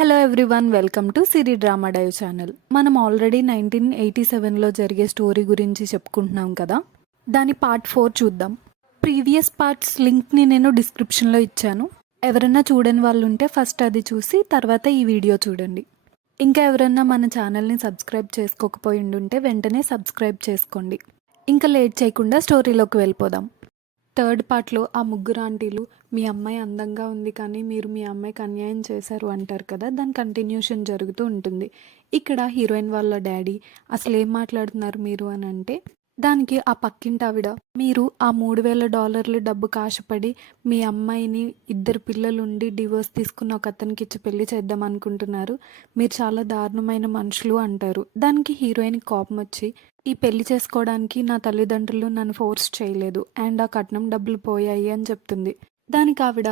Hello everyone, welcome to Siri drama dive channel. మనం already 1987లో జరిగే స్టోరీ గురించి చెప్పుకుంటున్నాం కదా. దాని పార్ట్ 4 చూద్దాం. ప్రీవియస్ పార్ట్స్ లింక్ని నేను డిస్క్రిప్షన్లో ఇచ్చాను. ఎవరన్నా చూడని వాళ్ళు ఉంటే ఫస్ట్ అది చూసి తర్వాత ఈ వీడియో చూడండి. ఇంకా ఎవరన్నా మన ఛానల్ని సబ్స్క్రైబ్ చేసుకోకపోయి ఉంటే వెంటనే సబ్స్క్రైబ్ చేసుకోండి. ఇంకా లేట్ చేయకుండా స్టోరీలోకి వెళ్ళిపోదాం. థర్డ్ పార్ట్లో ఆ ముగ్గురు ఆంటీలు మీ అమ్మాయి అందంగా ఉంది కానీ మీరు మీ అమ్మాయికి అన్యాయం చేశారు అంటారు కదా, దాని కంటిన్యూషన్ జరుగుతూ ఉంటుంది. ఇక్కడ హీరోయిన్ వాళ్ళ డాడీ అసలు ఏం మాట్లాడుతున్నారు మీరు అని అంటే, దానికి ఆ పక్కింటి ఆవిడ మీరు ఆ $3,000 డబ్బు కాశపడి మీ అమ్మాయిని ఇద్దరు పిల్లలుండి డివోర్స్ తీసుకున్న ఒక అతనికి ఇచ్చి పెళ్లి చేద్దాం అనుకుంటున్నారు, మీరు చాలా దారుణమైన మనుషులు అంటారు. దానికి హీరోయిన్ కోపం వచ్చి ఈ పెళ్లి చేసుకోవడానికి నా తల్లిదండ్రులు నన్ను ఫోర్స్ చేయలేదు అండ్ ఆ కట్నం డబ్బులు పోయాయి అని చెప్తుంది. దానికి ఆవిడ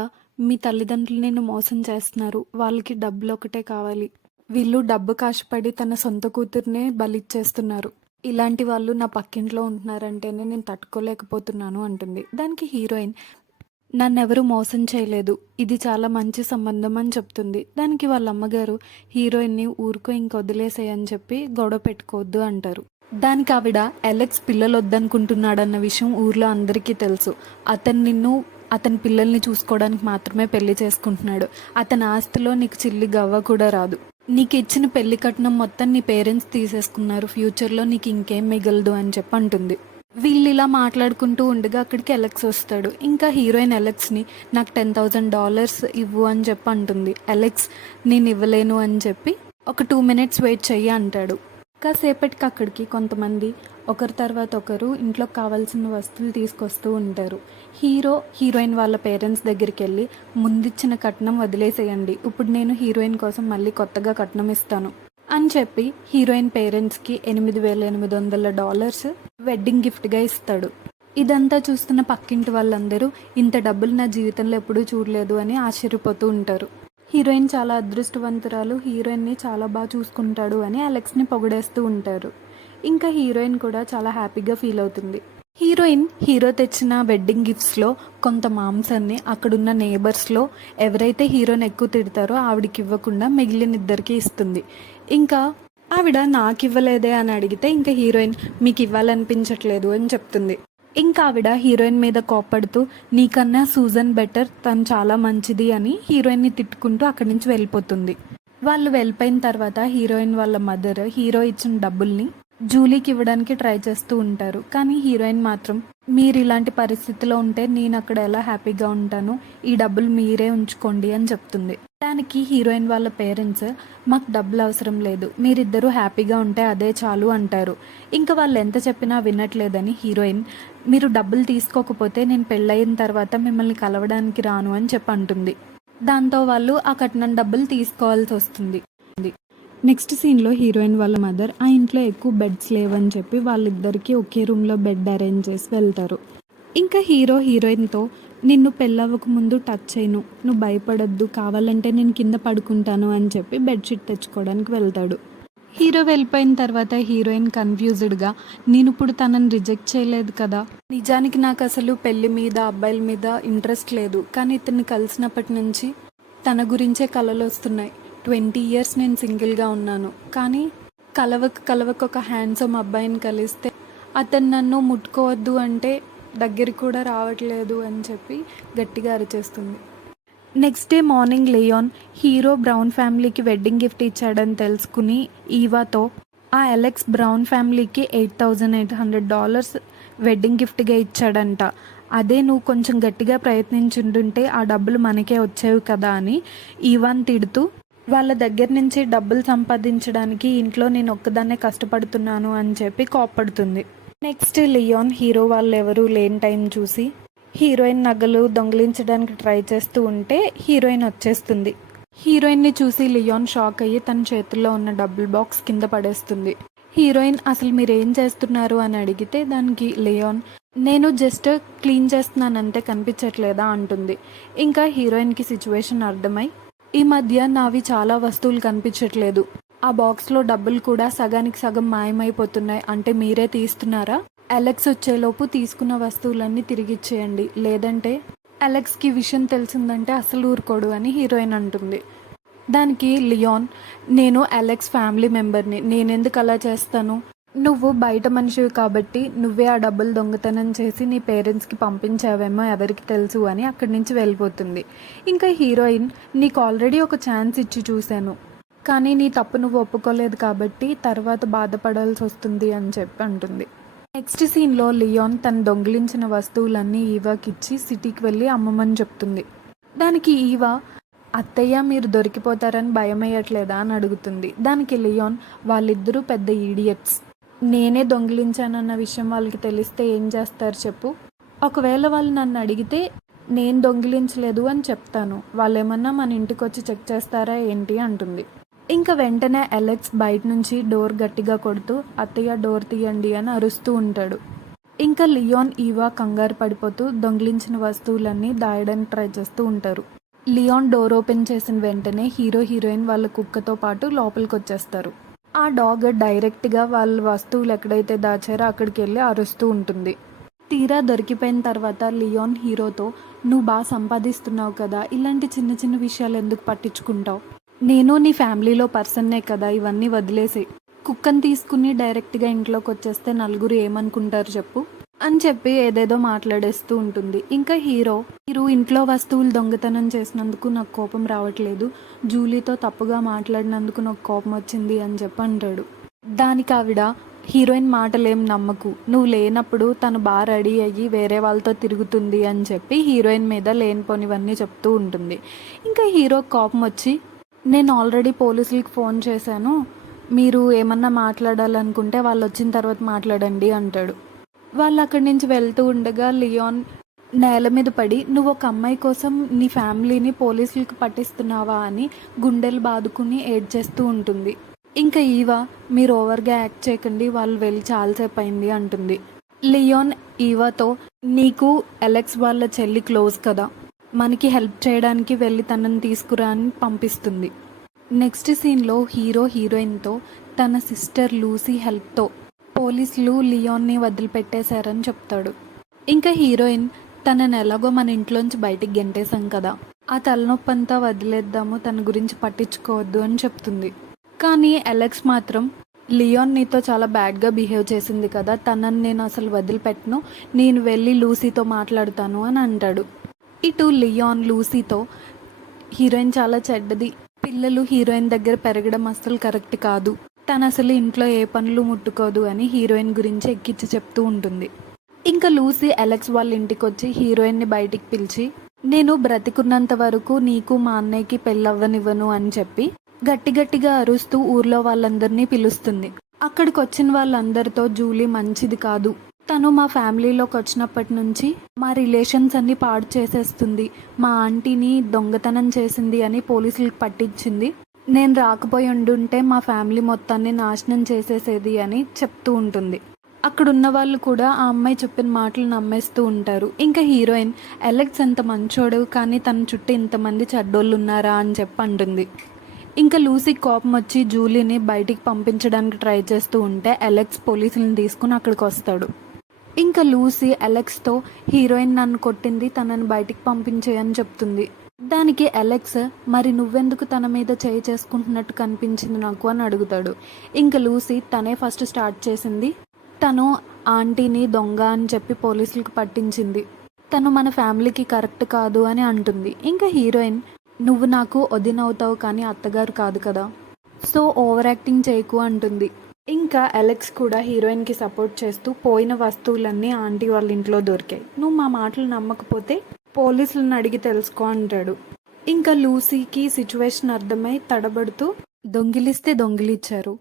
మీ తల్లిదండ్రులు నిన్ను మోసం చేస్తున్నారు, వాళ్ళకి డబ్బులు ఒకటే కావాలి, వీళ్ళు డబ్బు కాశపడి తన సొంత కూతుర్నే బలిచ్చేస్తున్నారు, ఇలాంటి వాళ్ళు నా పక్కింట్లో ఉంటున్నారంటేనే నేను తట్టుకోలేకపోతున్నాను అంటుంది. దానికి హీరోయిన్ నన్నెవరూ మోసం చేయలేదు, ఇది చాలా మంచి సంబంధం అని చెప్తుంది. దానికి వాళ్ళ అమ్మగారు హీరోయిన్ని ఊరుకో ఇంక వదిలేసేయని చెప్పి గొడవ పెట్టుకోవద్దు అంటారు. దానికి ఆవిడ అలెక్స్ పిల్లలు వద్దనుకుంటున్నాడన్న విషయం ఊర్లో అందరికీ తెలుసు, అతని పిల్లల్ని చూసుకోవడానికి మాత్రమే పెళ్లి చేసుకుంటున్నాడు, అతని ఆస్తిలో నీకు చిల్లి గవ్వ కూడా రాదు, నీకు ఇచ్చిన పెళ్లి కట్నం మొత్తం నీ పేరెంట్స్ తీసేసుకున్నారు, ఫ్యూచర్లో నీకు ఇంకేం మిగలదు అని చెప్పి అంటుంది. వీళ్ళు ఇలా మాట్లాడుకుంటూ ఉండగా అక్కడికి అలెక్స్ వస్తాడు. ఇంకా హీరోయిన్ అలెక్స్ని నాకు $10,000 ఇవ్వు అని చెప్పి అంటుంది. అలెక్స్ నేను ఇవ్వలేను అని చెప్పి ఒక 2 minutes వెయిట్ చెయ్యి అంటాడు. కాసేపటికి అక్కడికి కొంతమంది ఒకరి తర్వాత ఒకరు ఇంట్లో కావాల్సిన వస్తువులు తీసుకొస్తూ ఉంటారు. హీరోయిన్ వాళ్ళ పేరెంట్స్ దగ్గరికి వెళ్ళి ముందిచ్చిన కట్నం వదిలేసేయండి, ఇప్పుడు నేను హీరోయిన్ కోసం మళ్ళీ కొత్తగా కట్నం ఇస్తాను అని చెప్పి హీరోయిన్ పేరెంట్స్కి $8,800 వెడ్డింగ్ గిఫ్ట్గా ఇస్తాడు. ఇదంతా చూస్తున్న పక్కింటి వాళ్ళందరూ ఇంత డబ్బులు నా జీవితంలో ఎప్పుడూ చూడలేదు అని ఆశ్చర్యపోతూ ఉంటారు. హీరోయిన్ చాలా అదృష్టవంతురాలు, హీరోయిన్ని చాలా బాగా చూసుకుంటాడు అని అలెక్స్ని పొగిడేస్తూ ఉంటారు. ఇంకా హీరోయిన్ కూడా చాలా హ్యాపీగా ఫీల్ అవుతుంది. హీరో తెచ్చిన వెడ్డింగ్ గిఫ్ట్స్లో కొంత మాంసాన్ని అక్కడున్న నేబర్స్లో ఎవరైతే హీరోని ఎక్కువ తిడతారో ఆవిడకి ఇవ్వకుండా మిగిలిన ఇద్దరికి ఇస్తుంది. ఇంకా ఆవిడ నాకు ఇవ్వలేదే అని అడిగితే ఇంకా హీరోయిన్ మీకు ఇవ్వాలనిపించట్లేదు అని చెప్తుంది. ఇంకా ఆవిడ హీరోయిన్ మీద కోప్పడుతూ నీకన్నా సూజన్ బెటర్, తను చాలా మంచిది అని హీరోయిన్ని తిట్టుకుంటూ అక్కడి నుంచి వెళ్ళిపోతుంది. వాళ్ళు వెళ్ళిపోయిన తర్వాత హీరోయిన్ వాళ్ళ మదర్ హీరో ఇచ్చిన డబ్బుల్ని జూలీకి ఇవ్వడానికి ట్రై చేస్తూ ఉంటారు. కానీ హీరోయిన్ మాత్రం మీరు ఇలాంటి పరిస్థితిలో ఉంటే నేను అక్కడ ఎలా హ్యాపీగా ఉంటాను, ఈ డబ్బులు మీరే ఉంచుకోండి అని చెప్తుంది. దానికి హీరోయిన్ వాళ్ళ పేరెంట్స్ మాకు డబ్బులు అవసరం లేదు, మీరిద్దరూ హ్యాపీగా ఉంటే అదే చాలు అంటారు. ఇంకా వాళ్ళు ఎంత చెప్పినా వినట్లేదని హీరోయిన్ మీరు డబ్బులు తీసుకోకపోతే నేను పెళ్ళయిన తర్వాత మిమ్మల్ని కలవడానికి రాను అని చెప్పి అంటుంది. దాంతో వాళ్ళు ఆ కట్నం డబ్బులు తీసుకోవాల్సి వస్తుంది. నెక్స్ట్ సీన్లో హీరోయిన్ వాళ్ళ మదర్ ఆ ఇంట్లో ఎక్కువ బెడ్స్ లేవని చెప్పి వాళ్ళిద్దరికీ ఒకే రూమ్లో బెడ్ అరేంజ్ చేసి వెళ్తారు. ఇంకా హీరోయిన్తో నిన్ను పెళ్ళవ్వక ముందు టచ్ చేయను, నువ్వు భయపడద్దు, కావాలంటే నేను కింద పడుకుంటాను అని చెప్పి బెడ్షీట్ తెచ్చుకోవడానికి వెళ్తాడు. హీరో వెళ్ళిపోయిన తర్వాత హీరోయిన్ కన్ఫ్యూజ్డ్గా నేను ఇప్పుడు తనని రిజెక్ట్ చేయలేదు కదా, నిజానికి నాకు అసలు పెళ్లి మీద అబ్బాయిల మీద ఇంట్రెస్ట్ లేదు, కానీ ఇతన్ని కలిసినప్పటి నుంచి తన గురించే కలలు వస్తున్నాయి. 20 years నేను సింగిల్గా ఉన్నాను, కానీ కలవక ఒక హ్యాండ్సమ్ అబ్బాయిని కలిస్తే అతను నన్ను ముట్టుకోవద్దు అంటే దగ్గరికి కూడా రావట్లేదు అని చెప్పి గట్టిగా అరిచేస్తుంది. Next day morning Leon hero Brown ఫ్యామిలీకి వెడ్డింగ్ గిఫ్ట్ ఇచ్చాడని తెలుసుకుని ఈవాతో ఆ అలెక్స్ బ్రౌన్ ఫ్యామిలీకి $8,800 వెడ్డింగ్ గిఫ్ట్గా ఇచ్చాడంట, అదే నువ్వు కొంచెం గట్టిగా ప్రయత్నించుంటుంటే ఆ డబ్బులు మనకే వచ్చేవి కదా అని ఈవాన్ తిడుతూ వాళ్ళ దగ్గర నుంచి డబ్బులు సంపాదించడానికి ఇంట్లో నేను ఒక్కదాన్నే కష్టపడుతున్నాను అని చెప్పి కోప్పడుతుంది. నెక్స్ట్ లియోన్ హీరో వాళ్ళు ఎవరూ లేని టైం చూసి హీరోయిన్ నగలు దొంగిలించడానికి ట్రై చేస్తూ ఉంటే హీరోయిన్ వచ్చేస్తుంది. హీరోయిన్ని చూసి లియోన్ షాక్ అయ్యి తన చేతుల్లో ఉన్న డబ్బుల్ బాక్స్ కింద పడేస్తుంది. హీరోయిన్ అసలు మీరేం చేస్తున్నారు అని అడిగితే దానికి లియోన్ నేను జస్ట్ క్లీన్ చేస్తున్నానంటే కనిపించట్లేదా అంటుంది. ఇంకా హీరోయిన్కి సిచ్యువేషన్ అర్థమై ఈ మధ్య నావి చాలా వస్తువులు కనిపించట్లేదు, ఆ బాక్స్లో డబ్బులు కూడా సగానికి సగం మాయమైపోతున్నాయి, అంటే మీరే తీస్తున్నారా, అలెక్స్ వచ్చేలోపు తీసుకున్న వస్తువులన్నీ తిరిగిచ్చేయండి, లేదంటే అలెక్స్కి విషయం తెలిసిందంటే అసలు ఊరుకోడు అని హీరోయిన్ అంటుంది. దానికి లియాన్, నేను అలెక్స్ ఫ్యామిలీ మెంబర్ని, నేనెందుకు అలా చేస్తాను, నువ్వు బయట మనిషివి కాబట్టి నువ్వే ఆ డబ్బులు దొంగతనం చేసి నీ పేరెంట్స్కి పంపించావేమో ఎవరికి తెలుసు అని అక్కడి నుంచి వెళ్ళిపోతుంది. ఇంకా హీరోయిన్, నీకు ఆల్రెడీ ఒక ఛాన్స్ ఇచ్చి చూశాను, కానీ నీ తప్పు నువ్వు ఒప్పుకోలేదు కాబట్టి తర్వాత బాధపడాల్సి వస్తుంది అని చెప్పి అంటుంది. నెక్స్ట్ సీన్లో లియాన్ తను దొంగిలించిన వస్తువులన్నీ ఈవాకి ఇచ్చి సిటీకి వెళ్ళి అమ్మమని చెప్తుంది. దానికి ఈవా, అత్తయ్య మీరు దొరికిపోతారని భయమయ్యట్లేదా అని అడుగుతుంది. దానికి లియాన్, వాళ్ళిద్దరూ పెద్ద ఈడియట్స్, నేనే దొంగిలించానన్న విషయం వాళ్ళకి తెలిస్తే ఏం చేస్తారు చెప్పు, ఒకవేళ వాళ్ళు నన్ను అడిగితే నేను దొంగిలించలేదు అని చెప్తాను, వాళ్ళేమన్నా మన ఇంటికి వచ్చి చెక్ చేస్తారా ఏంటి అంటుంది. ఇంకా వెంటనే అలెక్స్ బయట నుంచి డోర్ గట్టిగా కొడుతూ అత్తయ్య డోర్ తీయండి అని అరుస్తూ ఉంటాడు. ఇంకా లియాన్ ఈవా కంగారు పడిపోతూ దొంగిలించిన వస్తువులన్నీ దాయడానికి ట్రై చేస్తూ ఉంటారు. లియాన్ డోర్ ఓపెన్ చేసిన వెంటనే హీరో హీరోయిన్ వాళ్ళ కుక్కతో పాటు లోపలికి వచ్చేస్తారు. ఆ డాగ్ డైరెక్ట్గా వాళ్ళ వస్తువులు ఎక్కడైతే దాచారో అక్కడికి వెళ్ళి అరుస్తూ ఉంటుంది. తీరా దొరికిపోయిన తర్వాత లియాన్ హీరోతో, నువ్వు బాగా సంపాదిస్తున్నావు కదా, ఇలాంటి చిన్న చిన్న విషయాలు ఎందుకు పట్టించుకుంటావు, నేను నీ ఫ్యామిలీలో పర్సన్నే కదా, ఇవన్నీ వదిలేసి కుక్కను తీసుకుని డైరెక్ట్గా ఇంట్లోకి వచ్చేస్తే నలుగురు ఏమనుకుంటారు చెప్పు అని చెప్పి ఏదేదో మాట్లాడేస్తూ ఉంటుంది. ఇంకా హీరో, మీరు ఇంట్లో వస్తువులు దొంగతనం చేసినందుకు నాకు కోపం రావట్లేదు, జూలీతో తప్పుగా మాట్లాడినందుకు నాకు కోపం వచ్చింది అని చెప్పి అంటాడు. దానికి ఆవిడ, హీరోయిన్ మాటలేం నమ్మకు, నువ్వు లేనప్పుడు తను బాగా రెడీ అయ్యి వేరే వాళ్ళతో తిరుగుతుంది అని చెప్పి హీరోయిన్ మీద లేనిపోనివన్నీ చెప్తూ ఉంటుంది. ఇంకా హీరో కోపం వచ్చి, నేను ఆల్రెడీ పోలీసులకి ఫోన్ చేశాను, మీరు ఏమన్నా మాట్లాడాలనుకుంటే వాళ్ళు వచ్చిన తర్వాత మాట్లాడండి అంటాడు. వాళ్ళు అక్కడి నుంచి వెళ్తూ ఉండగా లియాన్ నేల మీద పడి, నువ్వు ఒక అమ్మాయి కోసం నీ ఫ్యామిలీని పోలీసులకి పట్టిస్తున్నావా అని గుండెలు బాదుకుని ఏడ్చేస్తూ ఉంటుంది. ఇంకా ఈవా, మీరు ఓవర్గా యాక్ట్ చేయకండి, వాళ్ళు వెళ్ళి చాలాసేపు అయింది అంటుంది. లియాన్ ఈవాతో, నీకు అలెక్స్ వాళ్ళ చెల్లి క్లోజ్ కదా, మనకి హెల్ప్ చేయడానికి వెళ్ళి తనని తీసుకురా అని పంపిస్తుంది. నెక్స్ట్ సీన్లో హీరో హీరోయిన్తో తన సిస్టర్ లూసీ హెల్ప్తో పోలీసులు లియాన్ని వదిలిపెట్టేశారని చెప్తాడు. ఇంకా హీరోయిన్, తనని ఎలాగో మన ఇంట్లోంచి బయటికి గెంటేశాం కదా, ఆ తలనొప్పి అంతా వదిలేద్దాము, తన గురించి పట్టించుకోవద్దు అని చెప్తుంది. కానీ అలెక్స్ మాత్రం, లియాన్ నీతో చాలా బ్యాడ్గా బిహేవ్ చేసింది కదా, తనని నేను అసలు వదిలిపెట్టను, నేను వెళ్ళి లూసీతో మాట్లాడతాను అని అంటాడు. ఇటు లియాన్ లూసీతో, హీరోయిన్ చాలా చెడ్డది, పిల్లలు హీరోయిన్ దగ్గర పెరగడం అసలు కరెక్ట్ కాదు, తను అసలు ఇంట్లో ఏ పనులు ముట్టుకోదు అని హీరోయిన్ గురించి ఎక్కించి చెప్తూ ఉంటుంది. ఇంకా లూసీ అలెక్స్ వాళ్ళ ఇంటికి వచ్చి హీరోయిన్ని బయటికి పిలిచి, నేను బ్రతికున్నంత వరకు నీకు మా అన్నయ్యకి పెళ్ళవ్వనివ్వను అని చెప్పి గట్టి గట్టిగా అరుస్తూ ఊర్లో వాళ్ళందరినీ పిలుస్తుంది. అక్కడికి వచ్చిన వాళ్ళందరితో, జూలీ మంచిది కాదు, తను మా ఫ్యామిలీలోకి వచ్చినప్పటి నుంచి మా రిలేషన్స్ అన్ని పాడు చేసేస్తుంది, మా ఆంటీని దొంగతనం చేసింది అని పోలీసులకు పట్టించింది, నేను రాకపోయి ఉండుంటే మా ఫ్యామిలీ మొత్తాన్ని నాశనం చేసేసేది అని చెప్తూ ఉంటుంది. అక్కడున్న వాళ్ళు కూడా ఆ అమ్మాయి చెప్పిన మాటలు నమ్మేస్తూ ఉంటారు. ఇంకా హీరోయిన్, అలెక్స్ ఎంత మంచోడు, కానీ తన చుట్టూ ఇంతమంది చెడ్డోళ్ళు ఉన్నారా అని చెప్పి అంటుంది. ఇంకా లూసీ కోపం వచ్చి జూలీని బయటికి పంపించడానికి ట్రై చేస్తూ ఉంటే అలెక్స్ పోలీసులను తీసుకుని అక్కడికి వస్తాడు. ఇంకా లూసీ అలెక్స్తో, హీరోయిన్ నన్ను కొట్టింది, తనని బయటికి పంపించేయని చెప్తుంది. దానికి అలెక్స్, మరి నువ్వెందుకు తన మీద చేయి చేసుకుంటున్నట్టు కనిపించింది నాకు అని అడుగుతాడు. ఇంకా లూసీ, తనే ఫస్ట్ స్టార్ట్ చేసింది, తను ఆంటీని దొంగ అని చెప్పి పోలీసులకు పట్టించింది, తను మన ఫ్యామిలీకి కరెక్ట్ కాదు అని అంటుంది. ఇంకా హీరోయిన్, నువ్వు నాకు వదినవుతావు కానీ అత్తగారు కాదు కదా, సో ఓవర్ యాక్టింగ్ చేయకు అంటుంది. ఇంకా అలెక్స్ కూడా హీరోయిన్కి సపోర్ట్ చేస్తూ, పోయిన వస్తువులన్నీ ఆంటీ వాళ్ళ ఇంట్లో దొరికాయి, నువ్వు మా మాటలు నమ్మకపోతే పోలీసులను అడిగి తెలుసుకో అంటాడు. ఇంకా లూసీకి సిచ్యువేషన్ అర్థమై తడబడుతూ, దొంగిలిస్తే దొంగిలిచ్చారు,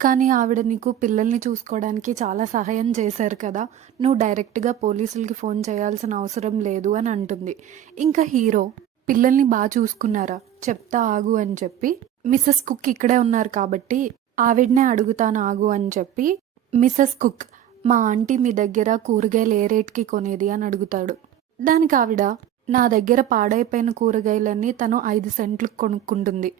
కానీ ఆవిడ నీకు పిల్లల్ని చూసుకోవడానికి చాలా సహాయం చేశారు కదా, నువ్వు డైరెక్ట్గా పోలీసులకి ఫోన్ చేయాల్సిన అవసరం లేదు అని అంటుంది. ఇంకా హీరో, పిల్లల్ని బాగా చూసుకున్నారా, చెప్తా ఆగు అని చెప్పి, మిస్సెస్ కుక్ ఇక్కడే ఉన్నారు కాబట్టి ఆవిడనే అడుగుతాను ఆగు అని చెప్పి, మిస్సెస్ కుక్, మా ఆంటీ మీ దగ్గర కూరగాయలు ఏ రేట్కి కొనేది అని అడుగుతాడు. దానికి ఆవిడ, నా దగ్గర పాడైపోయిన కూరగాయలన్నీ తను 5 సెంట్లకు కొనుక్కుంటుంది,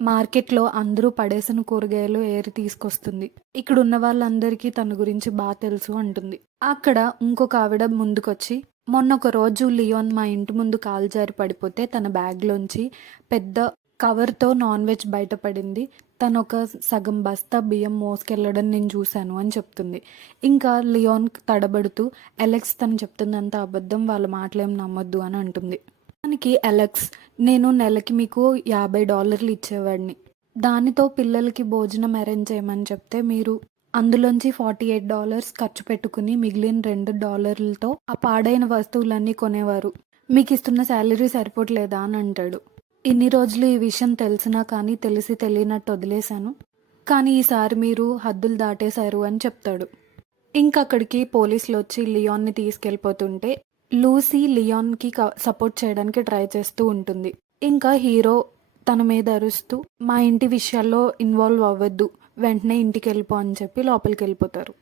మార్కెట్లో అందరూ పడేసిన కూరగాయలు ఏరి తీసుకొస్తుంది, ఇక్కడ ఉన్న వాళ్ళందరికీ తన గురించి బాగా తెలుసు అంటుంది. అక్కడ ఇంకొక ఆవిడ ముందుకొచ్చి, మొన్న ఒక రోజు లియాన్ మా ఇంటి ముందు కాలు జారి పడిపోతే తన బ్యాగ్లోంచి పెద్ద కవర్తో నాన్ వెజ్ బయటపడింది. తను ఒక సగం బస్తా బియ్యం మోసుకెళ్ళడం నేను చూశాను అని చెప్తుంది. ఇంకా లియోన్ తడబడుతూ అలెక్స్ తను చెప్తుందంత అబద్ధం, వాళ్ళ మాటలేం నమ్మొద్దు అని అంటుంది. దానికి అలెక్స్, నేను నెలకి మీకు $50 ఇచ్చేవాడిని, దానితో పిల్లలకి భోజనం అరేంజ్ చేయమని చెప్తే మీరు అందులోంచి $48 ఖర్చు పెట్టుకుని మిగిలిన $2తో ఆ పాడైన వస్తువులన్నీ కొనేవారు. మీకు ఇస్తున్న శాలరీ సరిపోవట్లేదా అని అంటాడు. ఇన్ని రోజులు ఈ విషయం తెలిసినా కానీ తెలిసి తెలియనట్టు వదిలేశాను, కానీ ఈసారి మీరు హద్దులు దాటేశారు అని చెప్తాడు. ఇంకక్కడికి పోలీసులు వచ్చి లియాన్ని తీసుకెళ్ళిపోతుంటే లూసీ లియాన్కి సపోర్ట్ చేయడానికి ట్రై చేస్తూ ఉంటుంది. ఇంకా హీరో తన మీద అరుస్తూ మా ఇంటి విషయాల్లో ఇన్వాల్వ్ అవ్వద్దు, వెంటనే ఇంటికి వెళ్ళిపో అని చెప్పి లోపలికి వెళ్ళిపోతారు.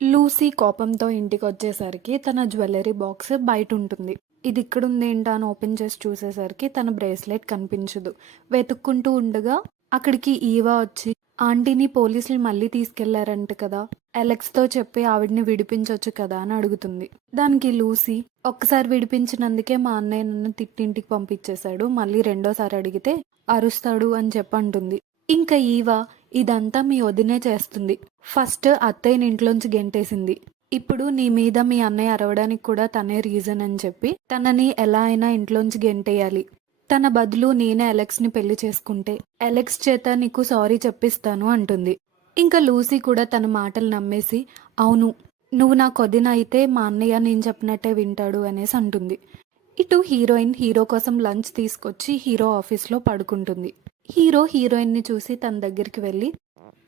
లూసీ కోపంతో ఇంటికి వచ్చేసరికి తన జ్యువెలరీ బాక్స్ బయట ఉంటుంది. ఇది ఇక్కడుంది ఏంటా అని ఓపెన్ చేసి చూసేసరికి తన బ్రేస్లెట్ కనిపించదు. వెతుక్కుంటూ ఉండగా అక్కడికి ఈవా వచ్చి ఆంటీని పోలీసులు మళ్ళీ తీసుకెళ్లారంట కదా, అలెక్స్తో చెప్పి ఆవిడ్ని విడిపించవచ్చు కదా అని అడుగుతుంది. దానికి లూసీ, ఒక్కసారి విడిపించినందుకే మా అన్నయ్య నన్ను తిట్టింటికి పంపించేశాడు, మళ్ళీ రెండోసారి అడిగితే అరుస్తాడు అని చెప్పి అంటుంది. ఇంకా ఈవా, ఇదంతా మీ వదినే చేస్తుంది, ఫస్ట్ అత్తయ్యని ఇంట్లోంచి గెంటేసింది, ఇప్పుడు నీ మీద మీ అన్నయ్య అరవడానికి కూడా తనే రీజన్ అని చెప్పి తనని ఎలా అయినా ఇంట్లోంచి గెంటేయాలి, తన బదులు నేనే అలెక్స్ని పెళ్లి చేసుకుంటే అలెక్స్ చేత నీకు సారీ చెప్పిస్తాను అంటుంది. ఇంకా లూసీ కూడా తన మాటలు నమ్మేసి, అవును నువ్వు నా కొద్దిన అయితే మా అన్నయ్య నేను చెప్పినట్టే వింటాడు అనేసి అంటుంది. ఇటు హీరోయిన్ హీరో కోసం లంచ్ తీసుకొచ్చి హీరో ఆఫీస్లో పడుకుంటుంది. హీరో హీరోయిన్ని చూసి తన దగ్గరికి వెళ్ళి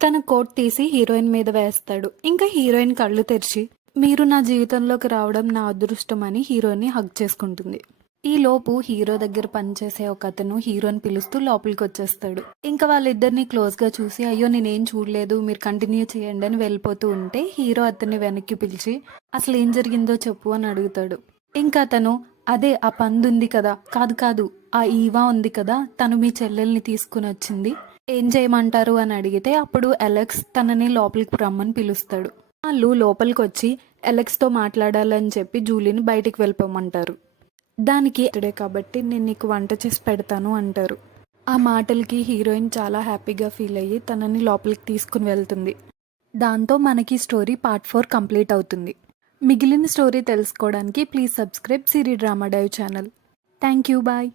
తన కోట్ తీసి హీరోయిన్ మీద వేస్తాడు. ఇంకా హీరోయిన్ కళ్ళు తెరిచి మీరు నా జీవితంలోకి రావడం నా అదృష్టం అని హీరోని హగ్ చేసుకుంటుంది. ఈ లోపు హీరో దగ్గర పనిచేసే ఒక అతను హీరోని పిలుస్తూ లోపలికి వచ్చేస్తాడు. ఇంకా వాళ్ళిద్దరిని క్లోజ్గా చూసి అయ్యో నేనేం చూడలేదు, మీరు కంటిన్యూ చేయండి అని వెళ్ళిపోతూ ఉంటే హీరో అతన్ని వెనక్కి పిలిచి అసలు ఏం జరిగిందో చెప్పు అని అడుగుతాడు. ఇంకా అతను అదే ఆ పంది ఉంది కదా, కాదు కాదు ఆ ఈవా ఉంది కదా, తను మీ చెల్లెల్ని తీసుకుని వచ్చింది, ఏం చేయమంటారు అని అడిగితే అప్పుడు అలెక్స్ తనని లోపలికి రమ్మని పిలుస్తాడు. వాళ్ళు లోపలికి వచ్చి అలెక్స్తో మాట్లాడాలని చెప్పి జూలీని బయటికి వెళ్ళిపోమంటారు. దానికి ఇక్కడే కాబట్టి నేను నీకు వంట చేసి పెడతాను అంటారు. ఆ మాటలకి హీరోయిన్ చాలా హ్యాపీగా ఫీల్ అయ్యి తనని లోపలికి తీసుకుని వెళ్తుంది. దాంతో మనకి స్టోరీ పార్ట్ 4 కంప్లీట్ అవుతుంది. మిగిలిన స్టోరీ తెలుసుకోవడానికి please subscribe Siri drama dive channel. Thank you, bye.